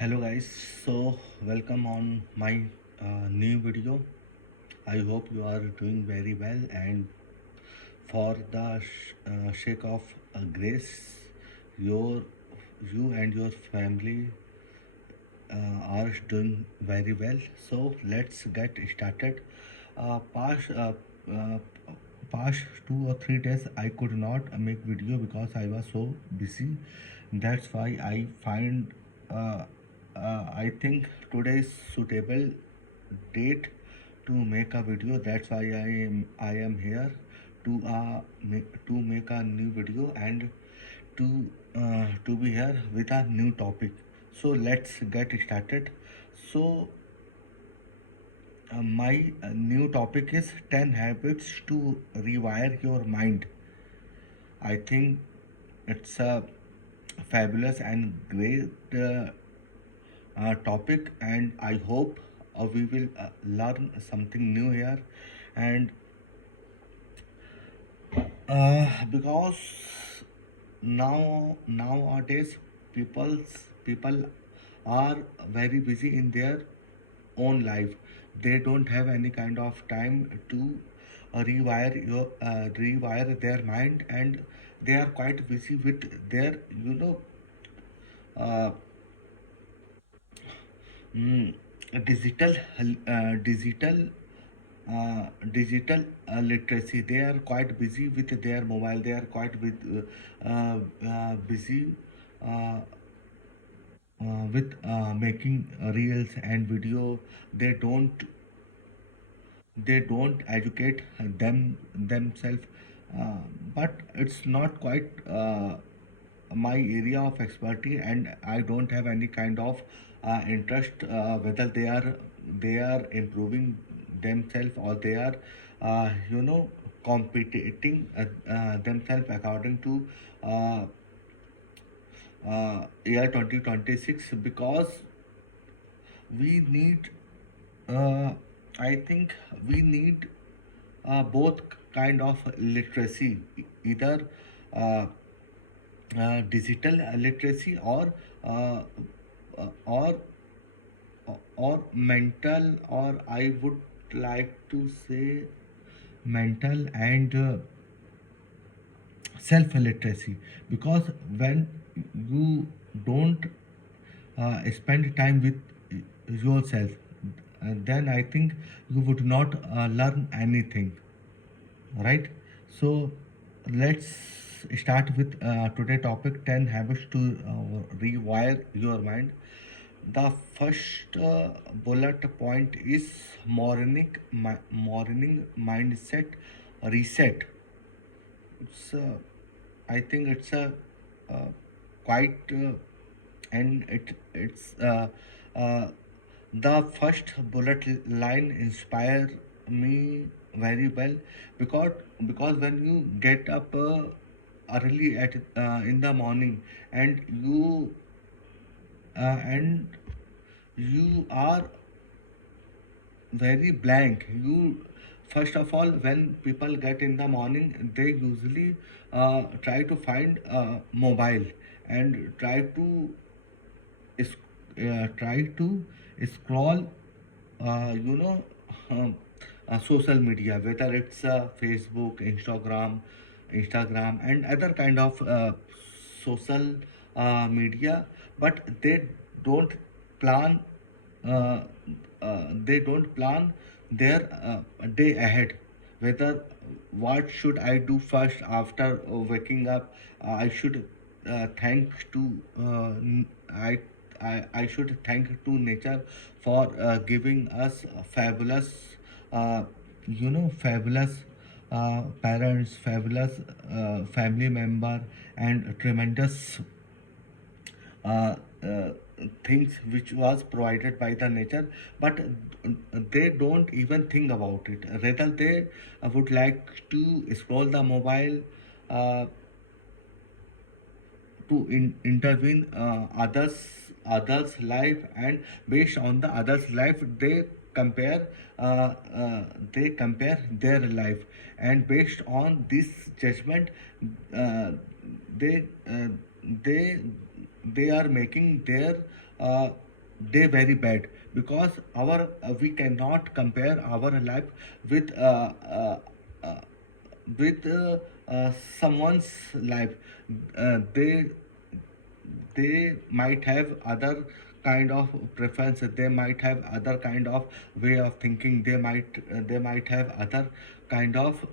Hello guys, so welcome on my new video. I hope you are doing very well, and for the sake of grace, your you and your family are doing very well. So let's get started. Uh, past uh, uh, past 2 or 3 days I could not make video because I was so busy. That's why uh, I think today is suitable date to make a video. That's why I am here to make a new video and to be here with a new topic. So let's get started. So my new topic is 10 habits to rewire your mind. I think it's a fabulous and great topic, and I hope we will learn something new here. And because nowadays people are very busy in their own life. They don't have any kind of time to rewire their mind, and they are quite busy with their uh, mm, digital literacy. They are quite busy with their mobile. They are quite busy uh, with making reels and video. They don't educate themselves, uh, but it's not quite my area of expertise, and I don't have any kind of interest whether they are improving themselves, or they are competing themselves according to uh, year 2026, because we need uh, I think we need both kind of literacy, either uh, digital literacy, uh, or mental, or I would like to say mental and self literacy. Because when you don't spend time with yourself, then I think you would not learn anything, right? So let's start with today topic: 10 habits to rewire your mind. The first bullet point is morning mindset reset. It's I think it's a uh, quite and uh, the first bullet line inspire me very well, because when you get up early at in the morning, and and you are very blank. You First of all, when people get in the morning, they usually try to find a mobile, and try to scroll you know um, social media, whether it's Facebook, Instagram and other kind of social media. But don't plan uh, they don't plan their day ahead, whether what should I do first after waking up. I should thank to I, I should thank to nature for giving us fabulous fabulous parents, fabulous family member, and tremendous uh, uh, things which was provided by the nature. But they don't even think about it. Rather, they would like to scroll the mobile, uh, to intervene others life, and based on the others life, compare they compare their life, and based on this judgment, uh, they uh, they they are making their day very bad, because our we cannot compare our life with uh, with someone's life. They might have other kind of preference, they might have other kind of way of thinking, they might have other kind of,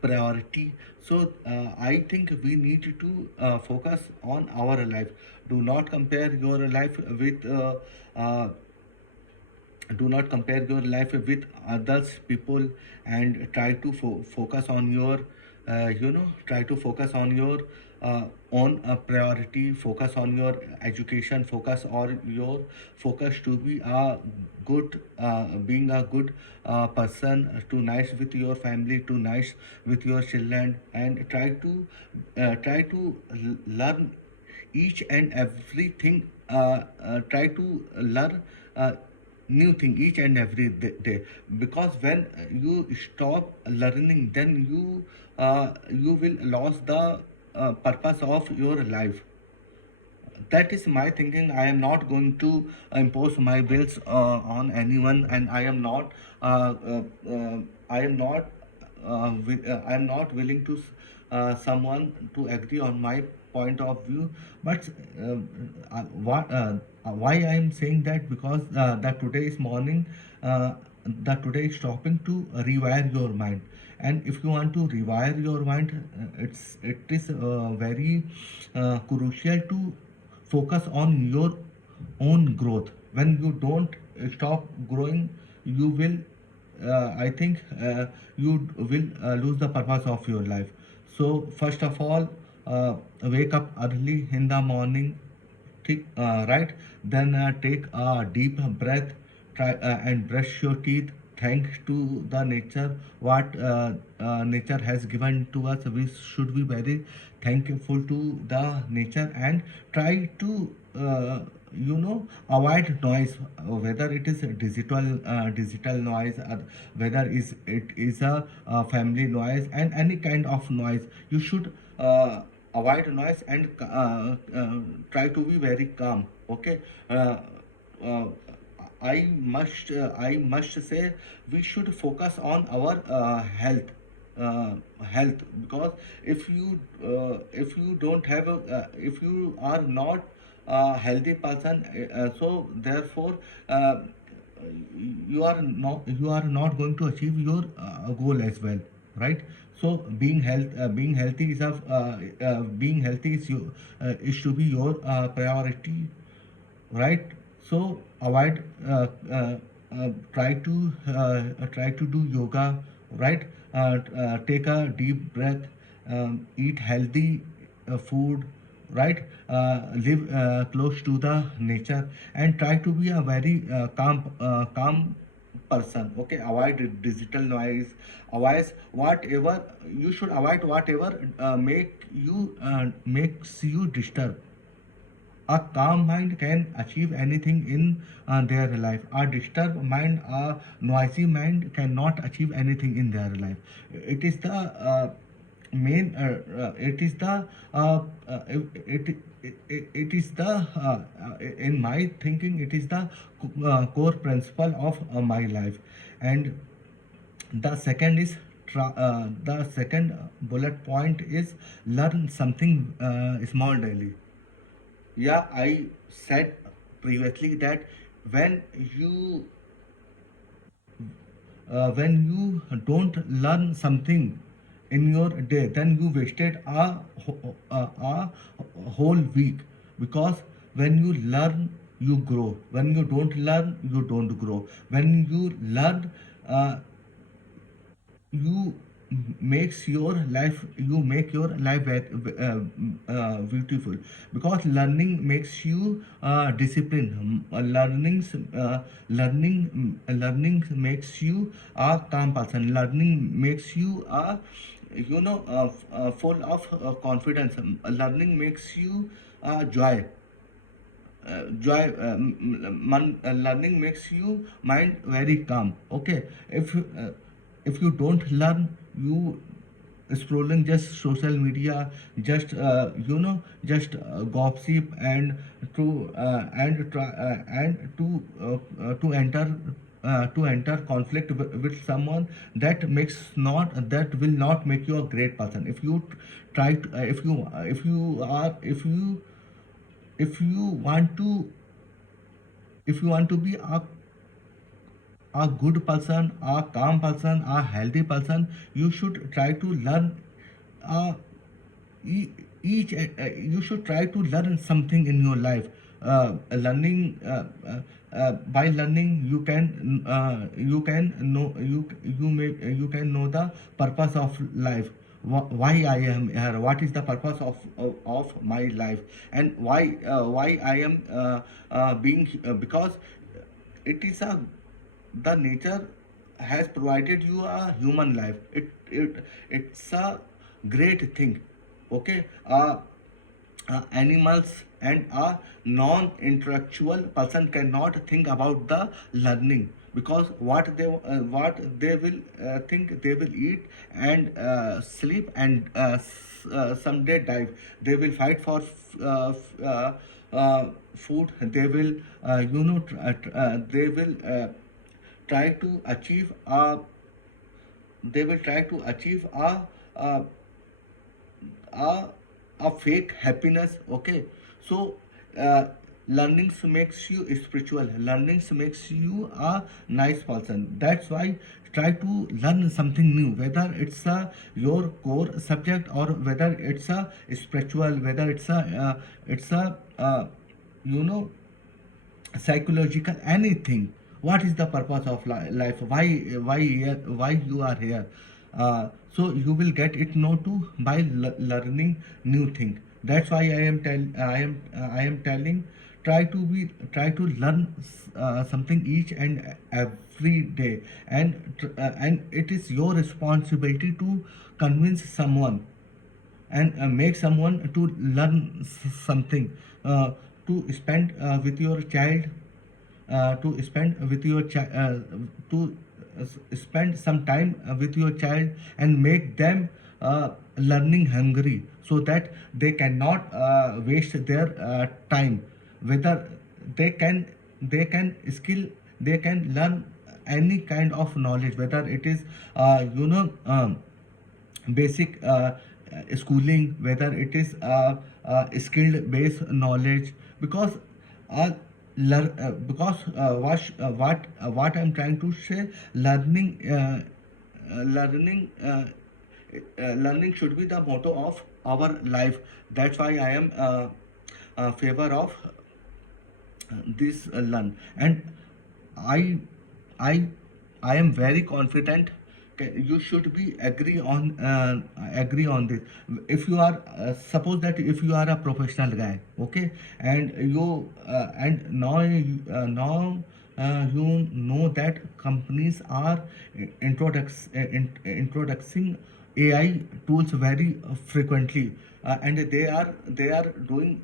priority. So I think we need to focus on our life. Do not compare your life with do not compare your life with others people, and try to focus on your try to focus on your own priority, focus on your education, focus on your focus to be a good being a good person, to nice with your family, to nice with your children, and try to learn each and everything, try to learn new thing each and every day, because when you stop learning, then you will lose the purpose of your life. That is my thinking. I am not going to impose my bills on anyone, and I am not I am not willing to someone to agree on my point of view. But why I am saying that, because that today is morning, that today is stopping to rewire your mind. And if you want to rewire your mind, it is very crucial to focus on your own growth. When you don't stop growing, you will I think you will lose the purpose of your life. So first of all, wake up early in the morning, right? Then take a deep breath, try and brush your teeth. Thanks to the nature, what nature has given to us. We should be very thankful to the nature, and try to avoid noise, whether it is a digital noise, or whether it is a family noise, and any kind of noise. You should avoid noise, and try to be very calm. Okay. Uh, I must say we should focus on our health, because if you don't have if you are not a healthy person, so therefore you are not going to achieve your goal as well, right? So being healthy is being healthy is to be your priority, right? So avoid try to do yoga, right? Take a deep breath, eat healthy food, right? Live close to the nature, and try to be a very calm person. Okay, avoid digital noise, avoid whatever. You should avoid whatever makes you disturb. A calm mind can achieve anything in their life. A disturbed mind, a noisy mind cannot achieve anything in their life. It is the main. It is the it is the in my thinking, it is the core principle of my life. And the second is the second bullet point is learn something small daily. Yeah, I said previously that when you when you don't learn something in your day, then you wasted a whole week. Because when you learn, you grow. When you don't learn, you don't grow. When you learn, uh, you makes your life you make your life beautiful. Because learning makes you disciplined. Learning makes you a calm person. Learning makes you a full of confidence. Learning makes you joy. Learning makes you mind very calm. Okay. If you don't learn, you scrolling just social media, just just gossip, and to enter conflict with someone, that will not make you a great person. If you try to if you are if you want to if you want to be a good person, a calm person, a healthy person, you should try to learn uh, e- you should try to learn something in your life. Learning By learning, you can know you can know the purpose of life. Why I am here, what is the purpose of my life, and why I am being because it is a the nature has provided you a human life. It's a great thing. Okay. Animals and a non-intellectual person cannot think about the learning, because what they will think, they will eat and sleep and someday die. They will fight for food. They will they will try to achieve a a a, a fake happiness. Okay. So uh, learnings makes you spiritual, learnings makes you a nice person. That's why try to learn something new, whether it's your core subject, or whether it's a spiritual, whether it's a you know psychological, anything. What is the purpose of life? Why you are here? So you will get it know to by learning new thing. That's why I am telling, try to learn something each and every day. And it is your responsibility to convince someone, and make someone to learn something, to spend with your child, to spend with your to spend some time with your child, and make them learning hungry, so that they cannot waste their time. Whether they can they can skill they can learn any kind of knowledge, whether it is basic schooling, whether it is skilled based knowledge. Because what I'm trying to say, learning learning should be the motto of our life. That's why I am favor of this learn. And i i I am very confident. You should be agree on this. If you are suppose that if you are a professional guy, okay, and you know that companies are introducing AI tools very frequently, and they are doing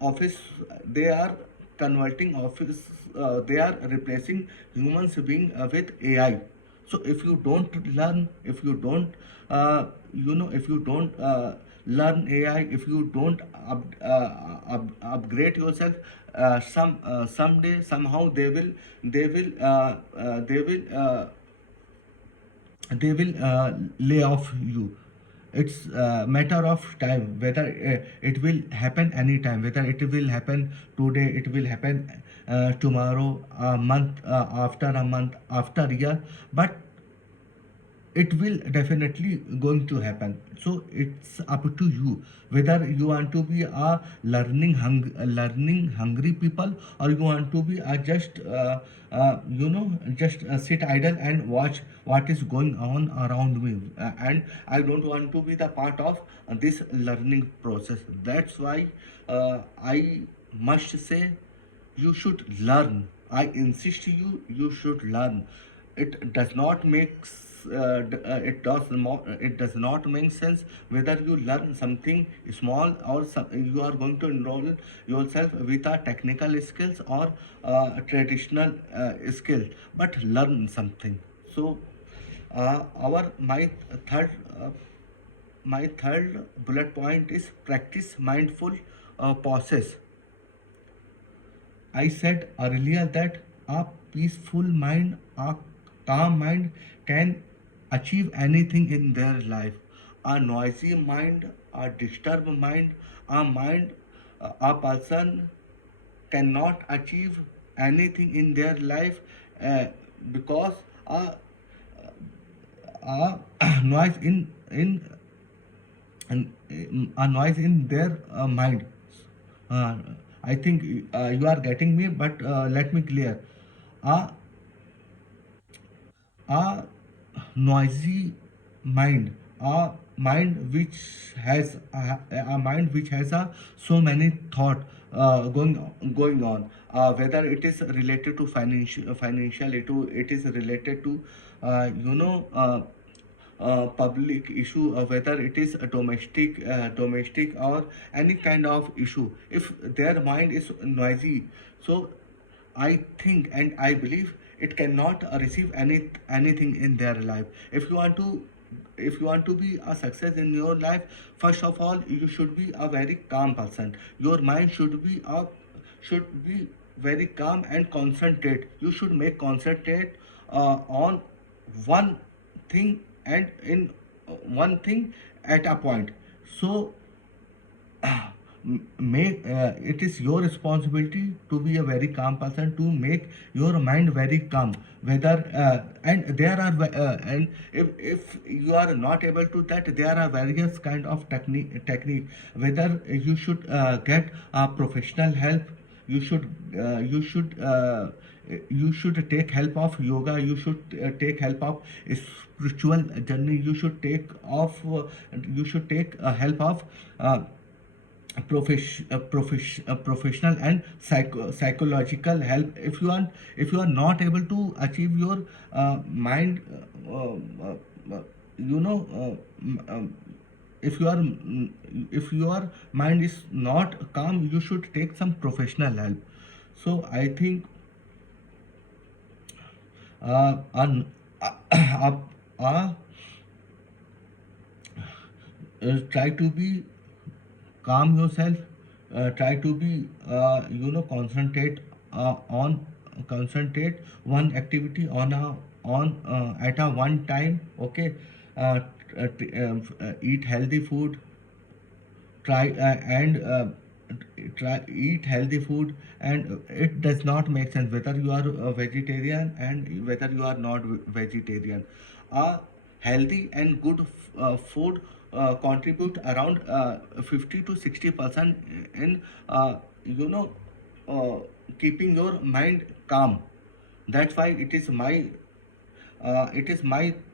office they are converting office they are replacing humans being with AI. So if you don't learn, if you don't if you don't learn AI, if you don't upgrade yourself, someday somehow they will lay off you. It's a matter of time, whether it will happen anytime, whether it will happen today, it will happen tomorrow, a month, after a month, after a year, but it will definitely going to happen. So it's up to you, whether you want to be a learning hungry people, or you want to be a just just sit idle and watch what is going on around me. And I don't want to be the part of this learning process. That's why I must say, you should learn. I insist you should learn. It does not make it does not make sense whether you learn something small, or you are going to enroll yourself with a technical skills or traditional skills, but learn something. So Our third uh, my third bullet point is practice mindful pauses. I said earlier that a peaceful mind, a calm mind can achieve anything in their life. A noisy mind, a disturbed mind, a person cannot achieve anything in their life uh, because a noise a noise in their mind. Uh, I think you are getting me, but let me clear. A a noisy mind, a mind which has so many thought going on, whether it is related to financial, it is related to you know. Public issue, whether it is a domestic or any kind of issue. If their mind is noisy, so I think and I believe it cannot receive anything in their life. If you want to be a success in your life, first of all you should be a very calm person. Your mind should be very calm and concentrate. You should make concentrate on one thing and in one thing at a point. So make it is your responsibility to be a very calm person, to make your mind very calm. Whether and there are and if you are not able to that, there are various kind of technique. Whether you should get professional help, you should you should take help of yoga, you should take help of spiritual journey, you should take help of professional and psychological help. If you are not able to achieve your mind you know if you are if your mind is not calm, you should take some professional help. So I think an try to be calm yourself, try to be concentrate one activity on at a one time. Okay. uh, Eat healthy food, try and try eat healthy food. And it does not make sense whether you are a vegetarian and whether you are not vegetarian. A healthy and good food contribute around 50 to 60% in you know uh, keeping your mind calm. That's why it is my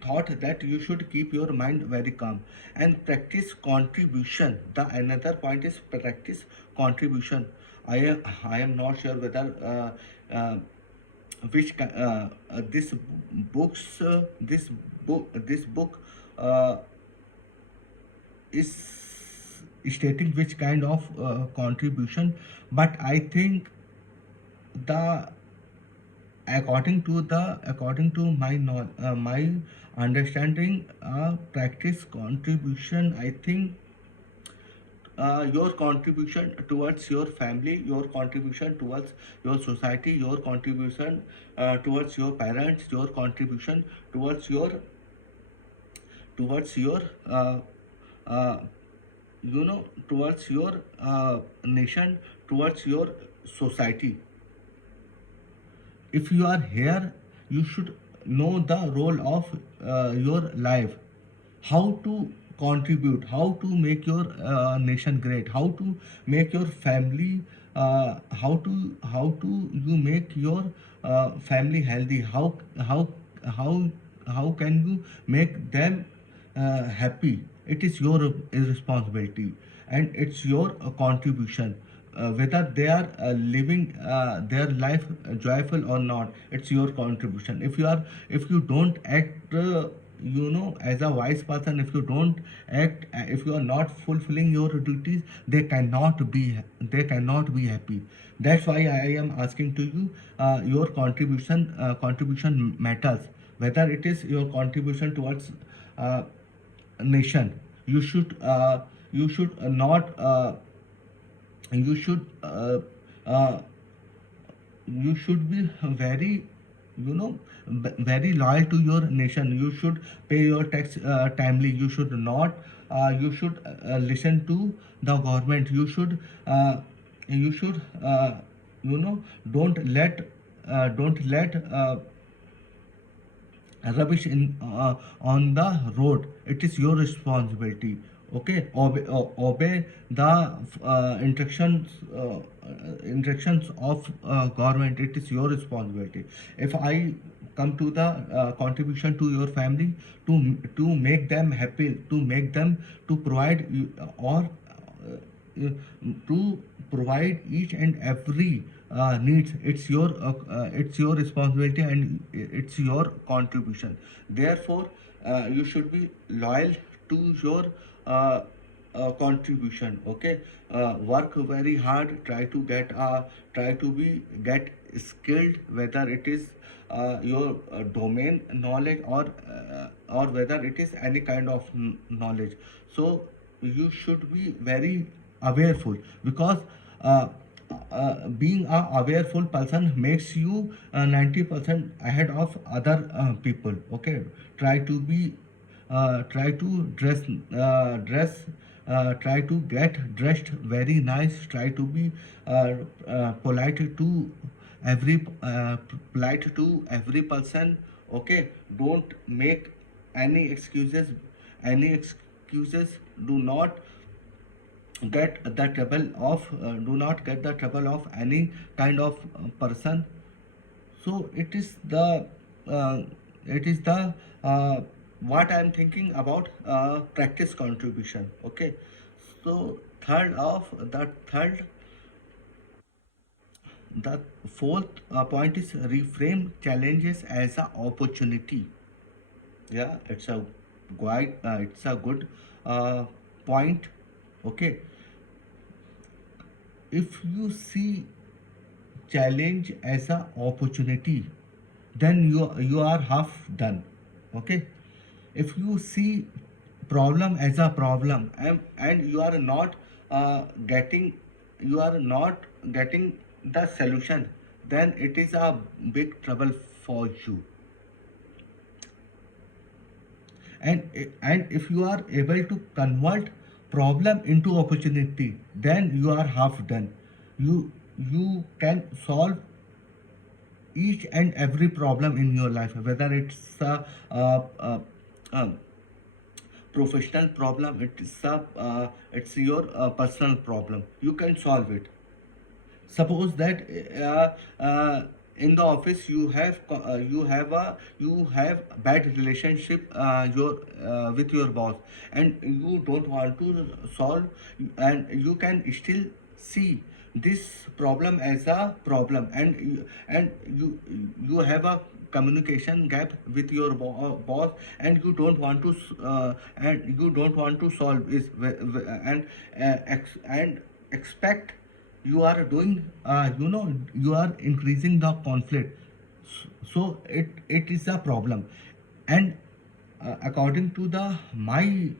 thought that you should keep your mind very calm and practice contribution. The another point is practice contribution. I am not sure whether this books this book is stating which kind of contribution, but I think the according to my understanding, practice contribution, I think your contribution towards your family, your contribution towards your society, your contribution towards your parents, your contribution towards your uh, towards your nation, towards your society. If you are here, you should know the role of your life, how to contribute, how to make your nation great, how to make your family how to you make your family healthy, how how how can you make them happy. It is your responsibility and it's your contribution. Whether they are living their life joyful or not, it's your contribution. If you don't act as a wise person, if you don't act if you are not fulfilling your duties, they cannot be happy. That's why I am asking to you, your contribution matters. whether it is your contribution towards uh, nation. You should not you should uh, you should be very, you know, very loyal to your nation. You should pay your tax timely. You should not you should listen to the government. You should you know, don't let rubbish in on the road. It is your responsibility. Okay, obey the instructions of government. It is your responsibility. If I come to the contribution to your family, to make them happy, to make them, to provide you, or to provide each and every needs, it's your responsibility, and it's your contribution. Therefore you should be loyal to your contribution. Okay, work very hard, try to be get skilled, whether it is your domain knowledge, or whether it is any kind of knowledge. So you should be very awareful, because uh, being a awareful person makes you 90% ahead of other people. Okay, try to be try to dress try to get dressed very nice. Try to be polite to polite to every person. Okay, don't make any excuses. Do not get the trouble of any kind of person. So uh, it is the what I am thinking about practice contribution. Okay, so the fourth point is reframe challenges as a opportunity. Yeah, it's a good point. Okay, if you see challenge as a opportunity, then you are half done. Okay, if you see problem as a problem, and you are not getting the solution, then it is a big trouble for you. And if you are able to convert problem into opportunity, then you are half done. You can solve each and every problem in your life, whether it's a professional problem, it's your personal problem. You can solve it. Suppose that in the office you have bad relationship with your boss, and you don't want to solve, and you can still see this problem as a problem, and you have a communication gap with your boss, and you don't want to solve is and expect. You are doing you are increasing the conflict. So it is a problem. And according to the my